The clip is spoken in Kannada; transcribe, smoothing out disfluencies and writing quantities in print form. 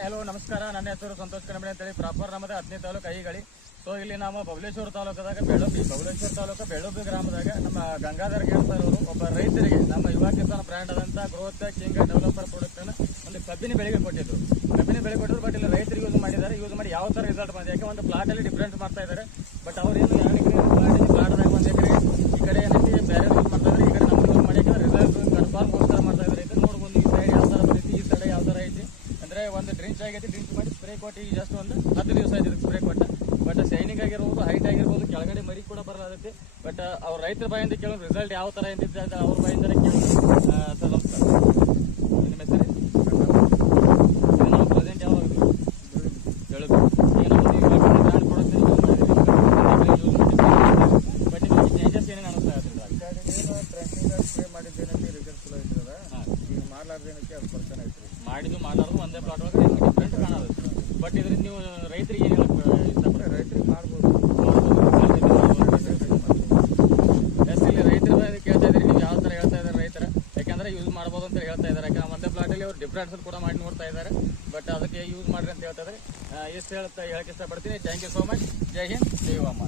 ಹಲೋ ನಮಸ್ಕಾರ. ನನ್ನ ಹೆಸರು ಸಂತೋಷ್ ಕಣಬೆ ಅಂತೇಳಿ. ಪ್ರಾಪರ್ ನಮ್ಮದು 15 ತಾಲೂಕು ಐಗಳಿ. ಸೊ ಇಲ್ಲಿ ನಾವು ಬಬಲೇಶ್ವರ ತಾಲೂಕದಾಗ ಬಬಲೇಶ್ವರ ತಾಲೂಕು ಬೆಳ್ಳೊಬ್ಬಿ ಗ್ರಾಮದಾಗ ನಮ್ಮ ಗಂಗಾಧರ್ ಗೆಳಸರ್ ಅವರು ಒಬ್ಬ ರೈತರಿಗೆ ನಮ್ಮ ಯುವ ಕಿಸಾನ್ ಬ್ರ್ಯಾಂಡ್ ಆದಂತ ಗ್ರೋತ್ ಕಿಂಗ್ ಡೆವಲಪರ್ ಪ್ರಾಡಕ್ಟ್ ಅನ್ನು ಒಂದು ಕಬ್ಬಿನ ಬೆಳೆಗೆ ಕೊಟ್ಟಿದ್ರು. ಬಟ್ ಇಲ್ಲಿ ರೈತರಿಗೆ ಯೂಸ್ ಮಾಡಿದ್ದಾರೆ. ಯೂಸ್ ಮಾಡಿ ಯಾವ ತರ ರಿಸಲ್ಟ್ ಬಂದಿದೆ, ಯಾಕೆ ಒಂದು ಪ್ಲಾಟ್ ಅಲ್ಲಿ ಡಿಫ್ರೆನ್ಸ್ ಮಾಡ್ತಾ ಇದ್ದಾರೆ. ಬಟ್ ಅವ್ರೇನು ಪ್ಲಾಟ್ದಾಗ ಒಂದ್ ಎಕರೆ ಈ ಕಡೆ ಏನೈತಿ ಬೇರೆ ಯೂಸ್ ಮಾಡ್ತಾ ಇದ್ದಾರೆ, ಈ ಕಡೆ ನಮ್ಗೆ ಯೂಸ್ ಮಾಡಿ ರಿಸಲ್ಟ್ ಕನ್ಫರ್ಮ್ಗೋಸ್ಕರ ಮಾಡ್ತಾ ಇದ್ದಾರೆ. ಇದು ನೋಡ್ಬೋದು ಈ ಸೈಡ್ ಯಾವ ತರ ಬಂದೈತಿ, ಈ ಸೈಡ್ ಯಾವ ತರ ಐತಿ ಅಂದ್ರೆ ಒಂದು ಡ್ರಿಂಕ್ಸ್ ಆಗೈತಿ. ಡ್ರಿಂಕ್ಸ್ ಮಾಡಿ ಸ್ಪ್ರೇ ಕೊಟ್ಟು ಈಗ ಜಸ್ಟ್ ಒಂದು 10 ದಿವಸ ಆಯ್ತು ಸ್ಪ್ರೇ ಕೊಟ್ಟು. ಬಟ್ ಶೈನಿಂಗ್ ಆಗಿರ್ಬೋದು, ಹೈಟ್ ಆಗಿರ್ಬೋದು, ಕೆಳಗಡೆ ಮರಿ ಕೂಡ ಬರಲಾಗತ್ತೆ. ಬಟ್ ಅವ್ರ ರೈತರ ಬಾಯಿಂದ ಕೇಳೋ ರಿಸಲ್ಟ್ ಯಾವ ತರ ಏನಿದೆ ಅವ್ರ ಬಾಯಿಂದನೇ ಕೇಳೋದು. ಸರ್ ನಮಸ್ಕಾರ, ನಿಮ್ಮ ಹೆಸರು? ನಾವು ಪ್ರೆಸೆಂಟ್ ಯಾವಾಗ ಹೇಳೋದು ಈಗ ನಮ್ದು ಬ್ರ್ಯಾಂಡ್ ಪ್ರಾಡಕ್ಟ್ ಯೂಸ್ ಮಾಡಿದ್ದೀವಿ. ಬಟ್ ನಿಮಗೆ ಚೇಂಜಸ್ ಏನೇನು ಅನಿಸ್ತಾ ಇದ್ರಿ? ಟ್ರೆಂಡಿಂಗ್ ಸ್ಪ್ರೇ ಮಾಡಿದ್ದೇನೆ, ರಿಸಲ್ಟ್ ಚಲೋ ಐತಿರದ. ಈಗ ಮಾಡ್ಲಾರ್ದೇನಕ್ಕೆ ಅದು ಪರ್ಸನ್ ಐತ್ರಿ. ಮಾಡಿದ್ದು ಮಾಡಾರ್ದು ಒಂದೇ ಪ್ಲಾಟ್ ಒಳಗೆ ಡಿಫ್ರೆಂಟ್ ಕಾಣೋದು. ಬಟ್ ಇದರಿಂದ ನೀವು ರೈತರಿಗೆ ಏನು ಹೇಳಕ್ ಇಷ್ಟಪಡ್ತೀರಿ? ರೈತರಿಗೆ ಮಾಡ್ಬೋದು. ಇಲ್ಲಿ ರೈತರ ಕೇಳ್ತಾ ಇದ್ರಿ, ನೀವು ಯಾವ ತರ ಹೇಳ್ತಾ ಇದ್ದಾರೆ ರೈತರ? ಯಾಕಂದ್ರೆ ಯೂಸ್ ಮಾಡ್ಬೋದು ಅಂತ ಹೇಳ್ತಾ ಇದ್ದಾರೆ. ಯಾಕಂದ್ರೆ ಒಂದೇ ಪ್ಲಾಟ್ ಅಲ್ಲಿ ಅವ್ರು ಡಿಫ್ರೆನ್ಸ್ ಕೂಡ ಮಾಡಿ ನೋಡ್ತಾ ಇದ್ದಾರೆ. ಬಟ್ ಅದಕ್ಕೆ ಯೂಸ್ ಮಾಡ್ರಿ ಅಂತ ಹೇಳ್ತಾ ಇದ್ದಾರೆ. ಎಷ್ಟು ಹೇಳಕ್ಕೆ ಇಷ್ಟಪಡ್ತೀನಿ. Thank you so much. ಜೈ ಹಿಂದ್, ಜೈ ವಾಮ.